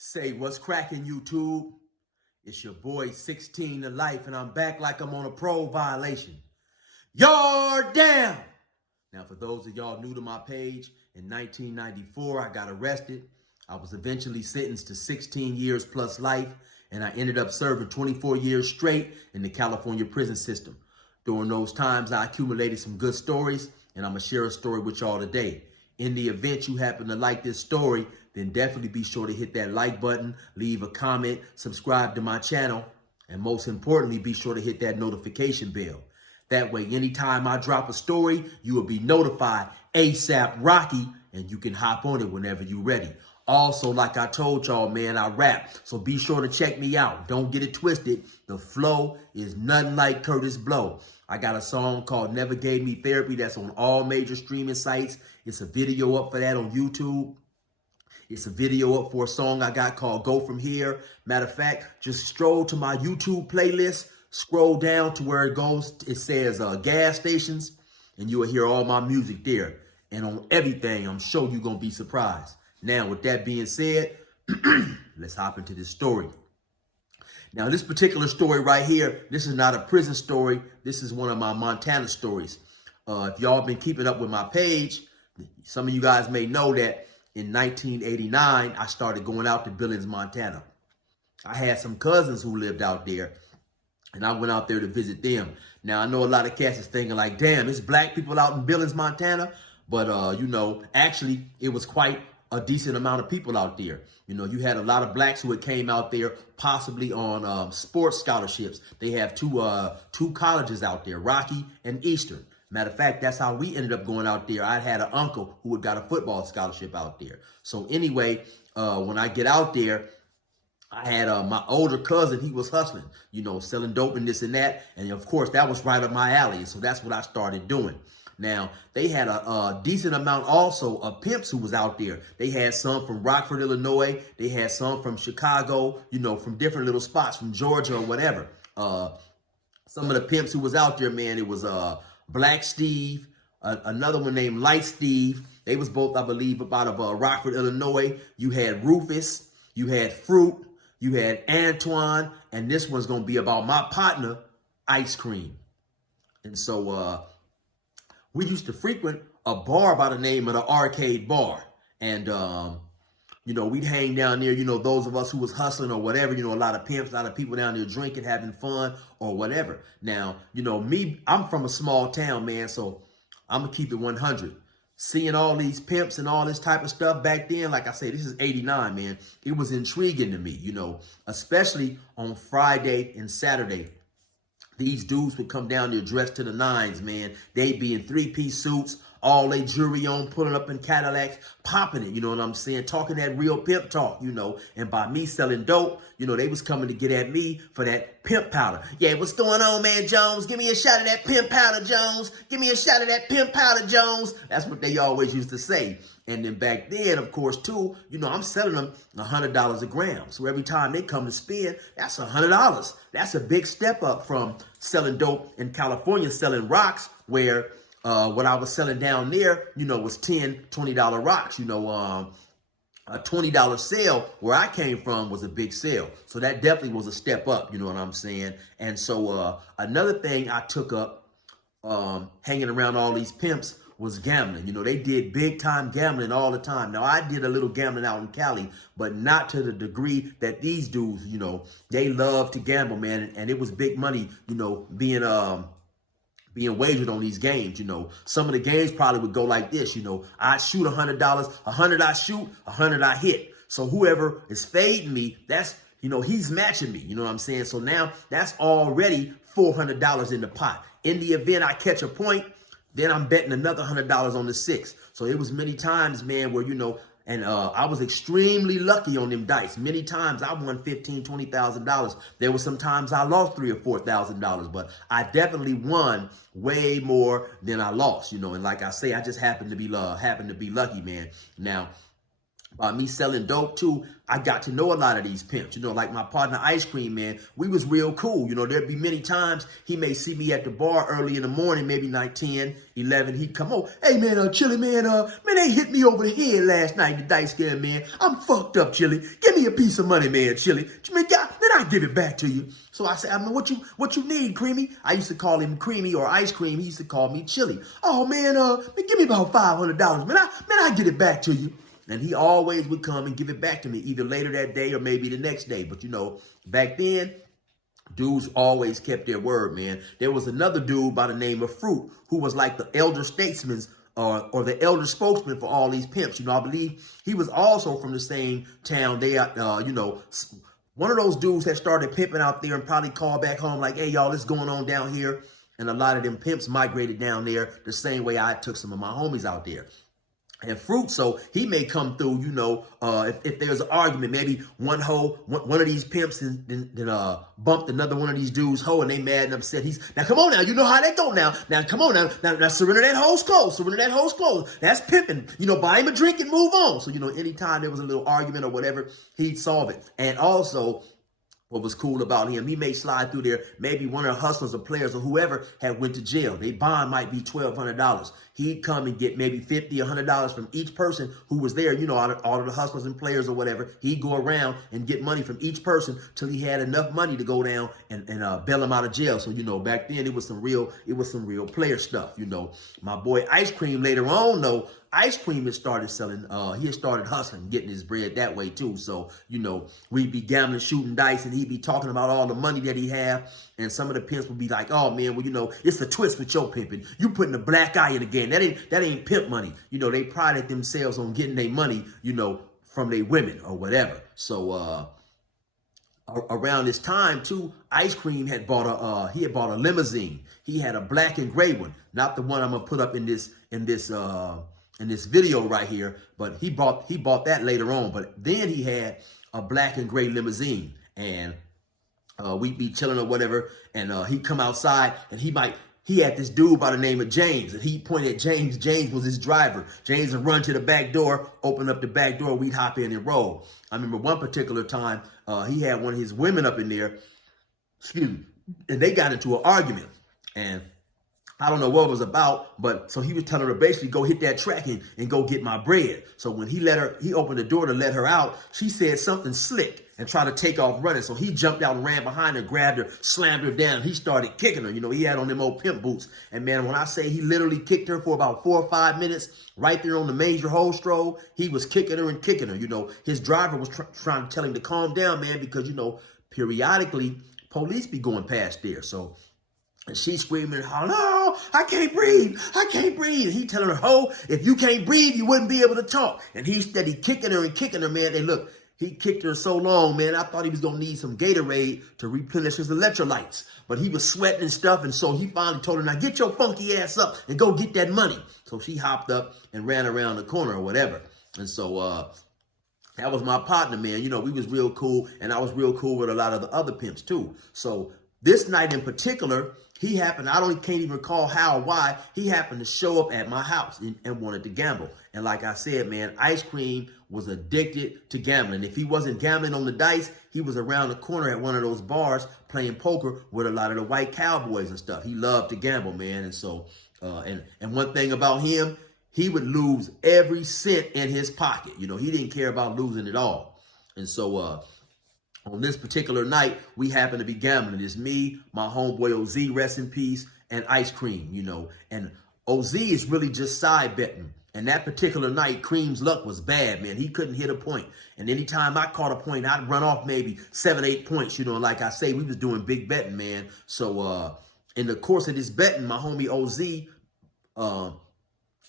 Say what's cracking, YouTube? It's your boy 16 to life, and I'm back like I'm on a parole violation. Yard down! Now, for those of y'all new to my page, in 1994, I got arrested. I was eventually sentenced to 16 years plus life, and I ended up serving 24 years straight in the California prison system. During those times, I accumulated some good stories, and I'm going to share a story with y'all today. In the event you happen to like this story, then definitely be sure to hit that like button, leave a comment, subscribe to my channel, and most importantly, be sure to hit that notification bell. That way, anytime I drop a story, you will be notified ASAP Rocky, and you can hop on it whenever you're ready. Also, like I told y'all, man, I rap, so be sure to check me out. Don't get it twisted. The flow is nothing like Curtis Blow. I got a song called Never Gave Me Therapy that's on all major streaming sites. It's a video up for that on YouTube. It's a video up for a song I got called Go From Here. Matter of fact, just stroll to my YouTube playlist, scroll down to where it goes. It says gas stations, and you will hear all my music there. And on everything, I'm sure you're going to be surprised. Now, with that being said, let's hop into this story. Now, this particular story right here, this is not a prison story. This is one of my Montana stories. If y'all been keeping up with my page, some of you guys may know that in 1989, I started going out to Billings, Montana. I had some cousins who lived out there, and I went out there to visit them. Now, I know a lot of cats is thinking like, damn, it's black people out in Billings, Montana. But, you know, actually, it was quite a decent amount of people out there. You know, you had a lot of blacks who had came out there possibly on sports scholarships. They have two colleges out there, Rocky and Eastern. Matter of fact, that's how we ended up going out there. I had an uncle who had got a football scholarship out there. So anyway, when I get out there, I had my older cousin. He was hustling, you know, selling dope and this and that. And of course, that was right up my alley. So that's what I started doing. Now, they had a decent amount also of pimps who was out there. They had some from Rockford, Illinois. They had some from Chicago, you know, from different little spots, from Georgia or whatever. Some of the pimps who was out there, man, it was Black Steve, another one named Light Steve. They was both, I believe, up out of Rockford, Illinois. You had Rufus, you had Fruit, you had Antoine, and this one's going to be about my partner, Ice Cream. And so we used to frequent a bar by the name of the Arcade Bar. And, you know, we'd hang down there, you know, those of us who was hustling or whatever, you know, a lot of pimps, a lot of people down there drinking, having fun or whatever. Now, you know, me, I'm from a small town, man, so I'm going to keep it 100. Seeing all these pimps and all this type of stuff back then, like I say, this is 89, man. It was intriguing to me, you know, especially on Friday and Saturday. These dudes would come down there dressed to the nines, man. They'd be in three-piece suits, all they jewelry on, pulling up in Cadillacs, popping it, you know what I'm saying? Talking that real pimp talk, you know. And by me selling dope, you know, they was coming to get at me for that pimp powder. Yeah, what's going on, man, Jones? Give me a shot of that pimp powder, Jones. Give me a shot of that pimp powder, Jones. That's what they always used to say. And then back then, of course, too, you know, I'm selling them $100 a gram. So every time they come to spend, that's $100. That's a big step up from selling dope in California, selling rocks, where what I was selling down there, you know, was $10, $20 rocks. You know, a $20 sale where I came from was a big sale. So that definitely was a step up, you know what I'm saying? And so another thing I took up hanging around all these pimps was gambling. You know, they did big time gambling all the time. Now, I did a little gambling out in Cali, but not to the degree that these dudes, you know, they love to gamble, man. And it was big money, you know, being wagered on these games. You know, some of the games probably would go like this. You know, I shoot $100, 100 I shoot, 100 I hit. So whoever is fading me, that's, you know, he's matching me. You know what I'm saying? So now that's already $400 in the pot. In the event I catch a point, then I'm betting another $100 on the six. So it was many times, man, where, you know, and I was extremely lucky on them dice. Many times I won $15,000, $20,000. There were some times I lost $3,000 or $4,000, but I definitely won way more than I lost, you know. And like I say, I just happened to be lucky, man. Now, By me selling dope too, I got to know a lot of these pimps. You know, like my partner Ice Cream, man, we was real cool. You know, there'd be many times he may see me at the bar early in the morning, maybe like 10, 11. He'd come over. Hey, man, Chili, man, they hit me over the head last night, the dice game, man. I'm fucked up, Chili. Give me a piece of money, man, Chili. Then I give it back to you. So I said, I mean, what you need, Creamy? I used to call him Creamy or Ice Cream. He used to call me Chili. Oh, man, give me about $500, man. I get it back to you. And he always would come and give it back to me, either later that day or maybe the next day. But, you know, back then, dudes always kept their word, man. There was another dude by the name of Fruit who was like the elder statesman or the elder spokesman for all these pimps. You know, I believe he was also from the same town. They, you know, one of those dudes that started pimping out there and probably called back home like, hey, y'all, what's going on down here? And a lot of them pimps migrated down there the same way I took some of my homies out there. And Fruit, so he may come through, you know, if there's an argument, maybe one of these pimps then bumped another one of these dudes' hoe, and they mad and upset. Now come on now, you know how they go now. Now come on now surrender that hoe's clothes. That's pimping. You know, buy him a drink and move on. So, you know, anytime there was a little argument or whatever, he'd solve it. And also, what was cool about him, he may slide through there. Maybe one of the hustlers or players or whoever had went to jail. Their bond might be $1,200. He'd come and get maybe $50, $100 from each person who was there. You know, all of the hustlers and players or whatever. He'd go around and get money from each person till he had enough money to go down and bail him out of jail. So, you know, back then it was some real player stuff. You know, my boy Ice Cream later on though. Ice Cream had started selling, he had started hustling, getting his bread that way too. So, you know, we'd be gambling, shooting dice, and he'd be talking about all the money that he had. And some of the pimps would be like, oh man, well, you know, it's a twist with your pimping. You putting a black eye in the game. That ain't pimp money. You know, they prided themselves on getting their money, you know, from their women or whatever. So, around this time too, Ice Cream had bought a limousine. He had a black and gray one, not the one I'm gonna put up in this video right here, but he bought that later on. But then he had a black and gray limousine, and we'd be chilling or whatever, and he'd come outside, and he had this dude by the name of James, and he pointed at James. James was his driver. James would run to the back door, open up the back door, we'd hop in and roll. I remember one particular time, he had one of his women up in there, and they got into an argument, and I don't know what it was about, but so he was telling her basically go hit that track and go get my bread. So when he opened the door to let her out, she said something slick and tried to take off running. So he jumped out and ran behind her, grabbed her, slammed her down. He started kicking her. You know, he had on them old pimp boots. And man, when I say he literally kicked her for about 4 or 5 minutes, right there on the major hole stroll, he was kicking her and kicking her. You know, his driver was trying to tell him to calm down, man, because, you know, periodically police be going past there. So, and she's screaming, oh, no, I can't breathe. And he telling her, ho, if you can't breathe, you wouldn't be able to talk. And he steady kicking her, man. And look, he kicked her so long, man, I thought he was going to need some Gatorade to replenish his electrolytes. But he was sweating and stuff, and so he finally told her, now get your funky ass up and go get that money. So she hopped up and ran around the corner or whatever. And so that was my partner, man. You know, we was real cool, and I was real cool with a lot of the other pimps too. So this night in particular, he happened, can't even recall how or why, he happened to show up at my house and wanted to gamble. And like I said, man, Ice Cream was addicted to gambling. If he wasn't gambling on the dice, he was around the corner at one of those bars playing poker with a lot of the white cowboys and stuff. He loved to gamble, man. And so, and one thing about him, he would lose every cent in his pocket. You know, he didn't care about losing it all. And so, on this particular night, we happened to be gambling. It's me, my homeboy OZ, rest in peace, and Ice Cream, you know. And OZ is really just side betting. And that particular night, Cream's luck was bad, man. He couldn't hit a point. And anytime I caught a point, I'd run off maybe 7, 8 points, you know. And like I say, we was doing big betting, man. So in the course of this betting, my homie OZ,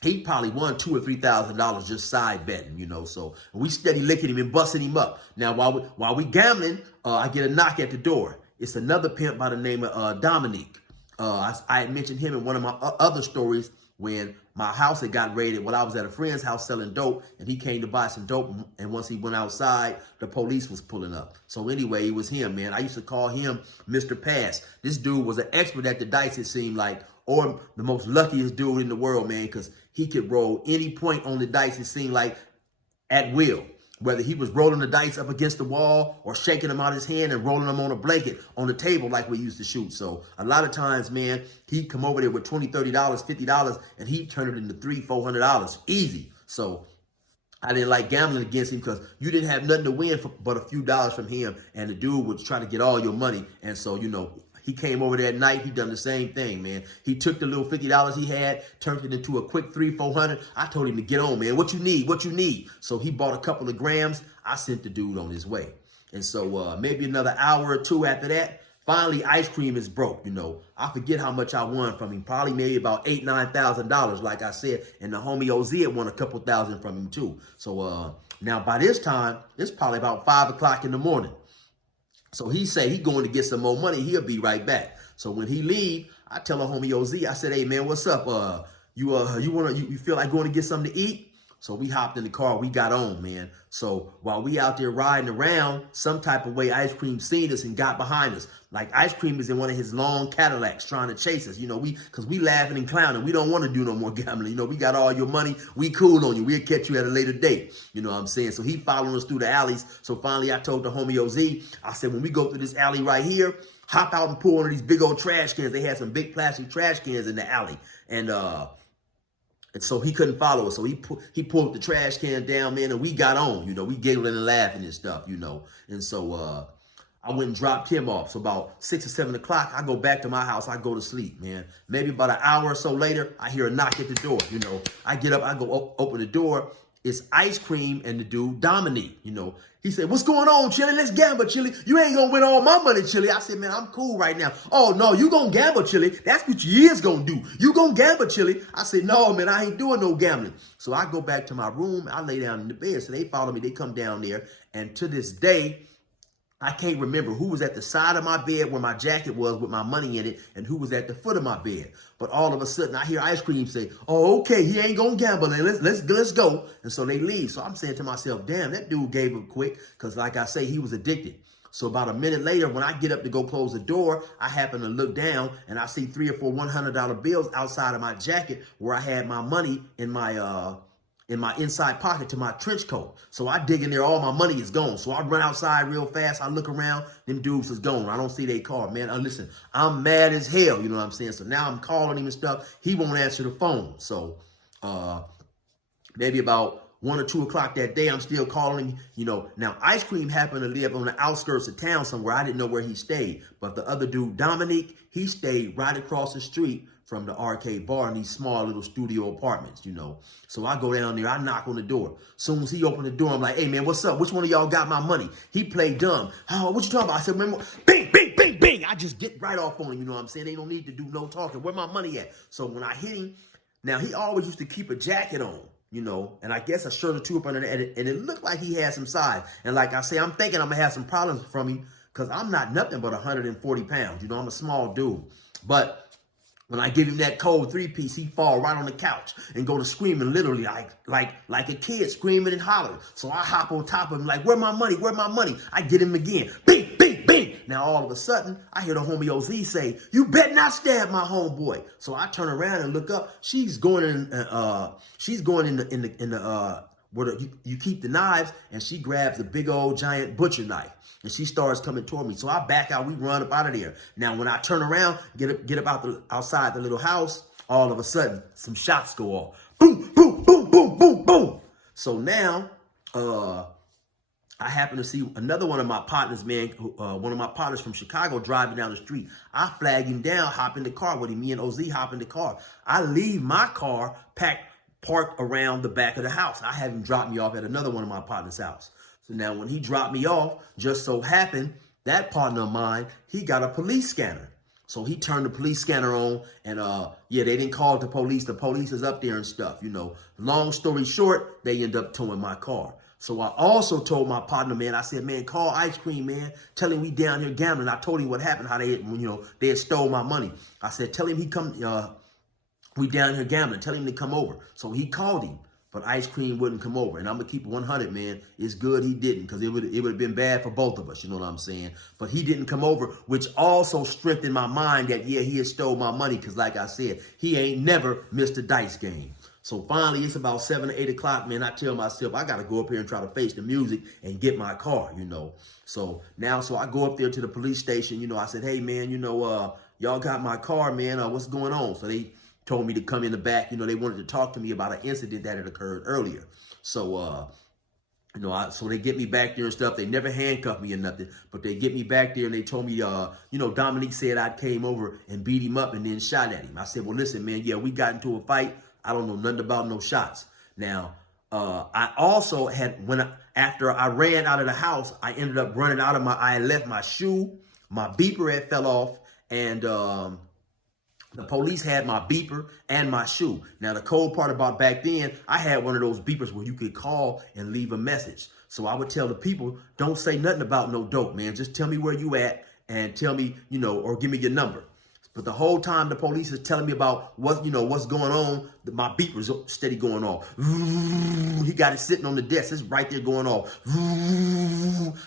he probably won $2,000 or $3,000 just side betting, you know. So we steady licking him and busting him up. Now, while we gambling, I get a knock at the door. It's another pimp by the name of Dominique. I had mentioned him in one of my other stories when my house had got raided. Well, I was at a friend's house selling dope, and he came to buy some dope. And once he went outside, the police was pulling up. So anyway, it was him, man. I used to call him Mr. Pass. This dude was an expert at the dice, it seemed like, or the most luckiest dude in the world, man, because he could roll any point on the dice. It seemed like at will. Whether he was rolling the dice up against the wall or shaking them out his hand and rolling them on a blanket on the table like we used to shoot. So a lot of times, man, he'd come over there with $20, $30, $50, and he'd turn it into $300, $400 easy. So I didn't like gambling against him because you didn't have nothing to win but a few dollars from him. And the dude would try to get all your money. And so, you know, he came over there at night. He done the same thing, man. He took the little $50 he had, turned it into a quick $300, $400. I told him to get on, man. What you need? What you need? So he bought a couple of grams. I sent the dude on his way. And so maybe another hour or two after that, finally ice cream is broke. You know, I forget how much I won from him. Probably maybe about $8,000, $9,000, like I said. And the homie OZ had won a couple thousand from him too. So now by this time, it's probably about 5 o'clock in the morning. So he say he going to get some more money. He'll be right back. So when he leave, I tell the homie OZ, I said, hey man, what's up? You feel like going to get something to eat? So we hopped in the car. We got on, man. So while we out there riding around, some type of way Ice Cream seen us and got behind us. Like Ice Cream is in one of his long Cadillacs trying to chase us. You know, because we laughing and clowning. We don't want to do no more gambling. You know, we got all your money. We cool on you. We'll catch you at a later date. You know what I'm saying? So he following us through the alleys. So finally I told the homie OZ, I said, when we go through this alley right here, hop out and pull one of these big old trash cans. They had some big plastic trash cans in the alley. And so he couldn't follow us. So he pulled the trash can down, man, and we got on. You know, we giggling and laughing and stuff, you know. And so I went and dropped him off. So about 6 or 7 o'clock, I go back to my house. I go to sleep, man. Maybe about an hour or so later, I hear a knock at the door. You know, I get up, I go open the door. It's Ice Cream and the dude, Dominique, you know. He said, what's going on, Chili? Let's gamble, Chili. You ain't going to win all my money, Chili. I said, man, I'm cool right now. Oh, no, you going to gamble, Chili. That's what you is going to do. You going to gamble, Chili. I said, no, man, I ain't doing no gambling. So I go back to my room. I lay down in the bed. So they follow me. They come down there. And to this day, I can't remember who was at the side of my bed where my jacket was with my money in it and who was at the foot of my bed. But all of a sudden, I hear Ice Cream say, oh, okay, he ain't going to gamble. And let's go. And so they leave. So I'm saying to myself, damn, that dude gave up quick because, like I say, he was addicted. So about a minute later, when I get up to go close the door, I happen to look down and I see 3 or 4 $100 bills outside of my jacket where I had my money in my inside pocket to my trench coat. So I dig in there, all my money is gone. So I run outside real fast. I look around, them dudes is gone. I don't see their car, man. Listen, I'm mad as hell, you know what I'm saying? So now I'm calling him and stuff. He won't answer the phone. So maybe about 1 or 2 o'clock that day, I'm still calling him, you know. Now, Ice Cream happened to live on the outskirts of town somewhere. I didn't know where he stayed. But the other dude, Dominique, he stayed right across the street from the arcade bar in these small little studio apartments, you know. So I go down there, I knock on the door. Soon as he opened the door, I'm like, hey, man, what's up? Which one of y'all got my money? he played dumb. Oh, what you talking about? I said, remember, bing, bing, bing, bing. I just get right off on him, you know what I'm saying? They don't need to do no talking. Where my money at? So when I hit him, now he always used to keep a jacket on, you know, and I guess a shirt or two up under there, and it looked like he had some size. And like I say, I'm thinking I'm going to have some problems from him because I'm not nothing but 140 pounds. You know, I'm a small dude. But when I give him that cold 3-piece, he fall right on the couch and go to screaming, literally like a kid screaming and hollering. So I hop on top of him like, where my money? Where my money? I get him again. Bing, bing, bing. Now all of a sudden, I hear the homie OZ say, you better not stab my homeboy. So I turn around and look up. She's going in the where you keep the knives, and she grabs the big old giant butcher knife. And she starts coming toward me. So I back out. We run up out of there. Now, when I turn around, get up outside the little house, all of a sudden, some shots go off. Boom, boom, boom, boom, boom, boom. So now, I happen to see another one of my partners, man, one of my partners from Chicago driving down the street. I flag him down, hop in the car with him. Me and OZ hop in the car. I leave my car parked around the back of the house. I have him drop me off at another one of my partner's house. So now when he dropped me off, just so happened, that partner of mine, he got a police scanner. So he turned the police scanner on, and yeah, they didn't call the police. The police is up there and stuff, you know. Long story short, they end up towing my car. So I also told my partner, man, I said, man, call Ice Cream, man. Tell him we down here gambling. I told him what happened, how they had stole my money. I said, tell him we down here gambling. Tell him to come over. So he called him. But Ice Cream wouldn't come over. And I'm going to keep it 100, man. It's good he didn't, because it would have been bad for both of us. You know what I'm saying? But he didn't come over, which also strengthened my mind that, yeah, he had stole my money. Because like I said, he ain't never missed a dice game. So finally, it's about 7 or 8 o'clock, man. I tell myself, I got to go up here and try to face the music and get my car, you know. So now, I go up there to the police station, you know. I said, hey, man, you know, y'all got my car, man. What's going on? So they told me to come in the back. You know, they wanted to talk to me about an incident that had occurred earlier. So, you know, so they get me back there and stuff. They never handcuffed me or nothing, but they get me back there and they told me, you know, Dominique said I came over and beat him up and then shot at him. I said, well, listen, man, yeah, we got into a fight. I don't know nothing about no shots. Now, I also had, after I ran out of the house, I ended up running out of I left my shoe, my beeper had fell off, and the police had my beeper and my shoe. Now, the cold part about back then, I had one of those beepers where you could call and leave a message. So I would tell the people, don't say nothing about no dope, man. Just tell me where you at and tell me, you know, or give me your number. But the whole time the police is telling me about what, you know, what's going on, my beeper's steady going off. He got it sitting on the desk. It's right there going off.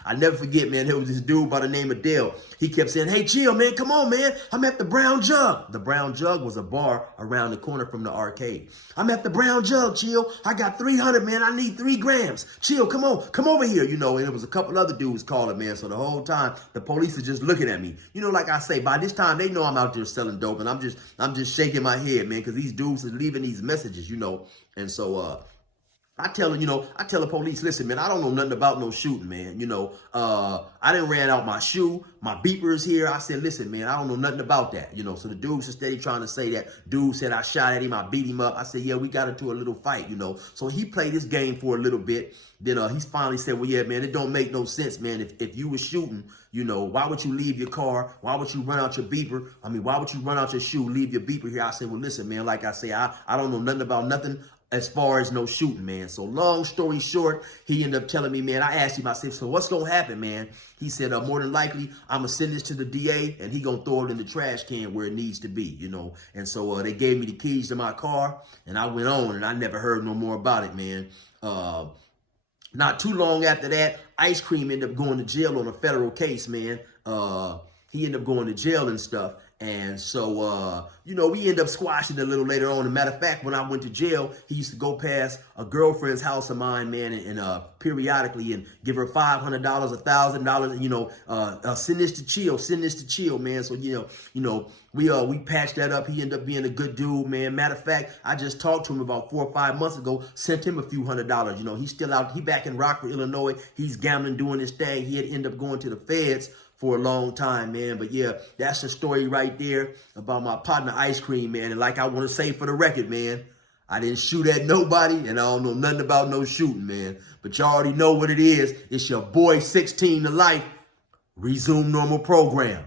I never forget, man. There was this dude by the name of Dale. He kept saying, hey, chill, man. Come on, man. I'm at the Brown Jug. The Brown Jug was a bar around the corner from the arcade. I'm at the Brown Jug, chill. I got 300, man. I need 3 grams. Chill, come on. Come over here, you know. And there was a couple other dudes calling, man. So the whole time, the police are just looking at me. You know, like I say, by this time, they know I'm out there selling dope. And I'm just shaking my head, man, because these dudes are leaving these messages, you know. And so I tell the police, listen, man, I don't know nothing about no shooting, man. You know, I done ran out my shoe. My beeper is here. I said, listen, man, I don't know nothing about that. You know, so the dudes are steady trying to say that dude said I shot at him. I beat him up. I said, yeah, we got into a little fight, you know. So he played this game for a little bit. Then he finally said, well, yeah, man, it don't make no sense, man. If you were shooting, you know, why would you leave your car? Why would you run out your beeper? I mean, why would you run out your shoe, leave your beeper here? I said, well, listen, man, like I say, I don't know nothing about nothing as far as no shooting, man. So long story short, he ended up telling me, man, I asked him, I said, so what's going to happen, man? He said, more than likely, I'm going to send this to the DA and he going to throw it in the trash can where it needs to be, you know. And so they gave me the keys to my car and I went on and I never heard no more about it, man. Not too long after that, Ice Cream ended up going to jail on a federal case, man. He ended up going to jail and stuff. And so, you know, we end up squashing it a little later on. As a matter of fact, when I went to jail, he used to go past a girlfriend's house of mine, man, and periodically and give her $500, $1,000, and, you know, send this to chill, man. So, you know, we patched that up. He ended up being a good dude, man. Matter of fact, I just talked to him about 4 or 5 months ago, sent him a few $100s. You know, he's still out. He back in Rockford, Illinois. He's gambling, doing his thing. He had ended up going to the feds for a long time, man. But yeah, that's the story right there about my partner Ice Cream, man. And like I want to say for the record, man, I didn't shoot at nobody and I don't know nothing about no shooting, man. But y'all already know what it is. It's your boy 16 to life. Resume normal program.